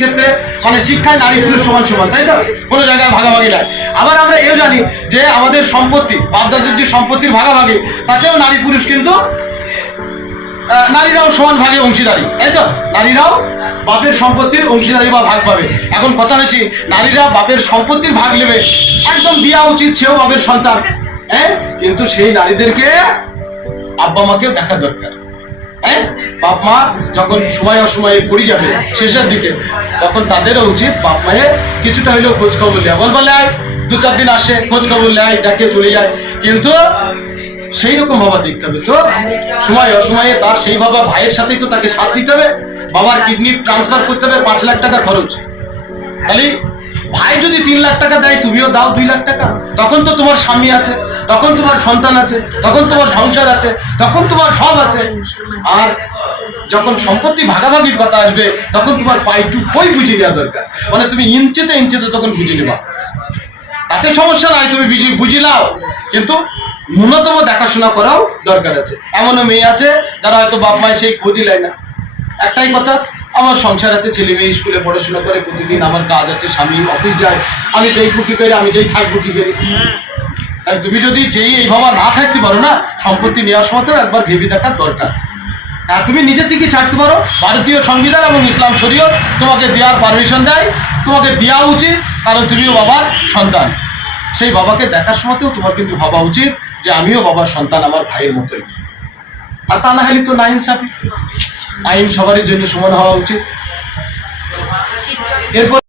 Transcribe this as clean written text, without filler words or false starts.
ক্ষেত্রে মানে শিক্ষায় নারী পুরুষ সমান সমান, তাই তো? কোনো জায়গায় ভাগাভাগি নাই। আবার আমরা এও জানি যে আমাদের সম্পত্তি, বাপদাদার যে সম্পত্তির ভাগাভাগি, তাতেও নারী পুরুষ কিন্তু নারীরাও সমান ভাগে অংশীদারি, তাই তো? নারীরাও বাপের সম্পত্তির অংশীদারি বা ভাগ পাবে। এখন কথা হচ্ছে নারীরা বাপের সম্পত্তির ভাগ নেবে, একদম দেওয়া উচিত, সেও বাপের সন্তান, হ্যাঁ, কিন্তু সেই নারীদেরকে আব্বা মাকে দেখা দরকার। হ্যাঁ, বাপ মা যখন সময় অসময়ে পড়ে যাবে শেষের দিকে, তখন তাদেরও উচিত বাপ মায়ের কিছুটা হইলেও খোঁজ খবর নেওয়া। বলবো লাই 2-4 দিন আসে, খোঁজ খবর নেয়, দেখে চলে যায়, কিন্তু সেই রকম ভাবা দেখতে হবে। তো সময় অসময়ে তার সেই বাবা ভাইয়ের সাথেই তো তাকে সাথ দিতে হবে। বাবার কিডনি ট্রান্সফার করতে হবে, 5 লাখ টাকা খরচ। তাহলে ভাই যদি 3 লাখ টাকা দেয়, তুমিও দাও 2 লাখ টাকা। তখন তো তোমার স্বামী আছে, তখন তোমার সন্তান আছে, তখন তোমার সংসার আছে, তখন তোমার সব আছে। আর যখন সম্পত্তি ভাগাভাগির কথা আসবে, তখন তোমার পাই টু পই বুঝে নেওয়া দরকার। মানে তুমি ইঞ্চিতে ইঞ্চিতে তখন বুঝে নেবা, তাতে সমস্যা নাই, তুমি বুঝে নাও, কিন্তু ন্যূনতম দেখাশোনা করাও দরকার আছে। এমনও মেয়ে আছে যারা হয়তো বাপ মায়ের সেই খোঁজই নেয় না। একটাই কথা, আমার সংসার আছে, ছেলে মেয়ে স্কুলে পড়াশোনা করে, প্রতিদিন আমার কাজ আছে, স্বামী অফিস যায়, আমি দেখবো কি করে, আমি যেই থাকবো কি করে। আর তুমি যদি যেই এই ভাবা না থাকতে পারো না, সম্পত্তি নেওয়ার সময়তেও একবার ভেবে দেখার দরকার। আর তুমি নিজে থেকে ছাড়তে পারো, ভারতীয় সংবিধান এবং ইসলাম শরীয়ত তোমাকে দেওয়ার পারমিশন দেয়, তোমাকে দেওয়া উচিত, কারণ তুমিও বাবার সন্তান। সেই বাবাকে দেখার সময়তেও তোমার কিন্তু ভাবা উচিত যে আমিও বাবার সন্তান, আমার ভাইয়ের মতোই। আর তা না হলে তো না ইনসাফি। আইন সবারই জন্য সমান হওয়া উচিত। এরপর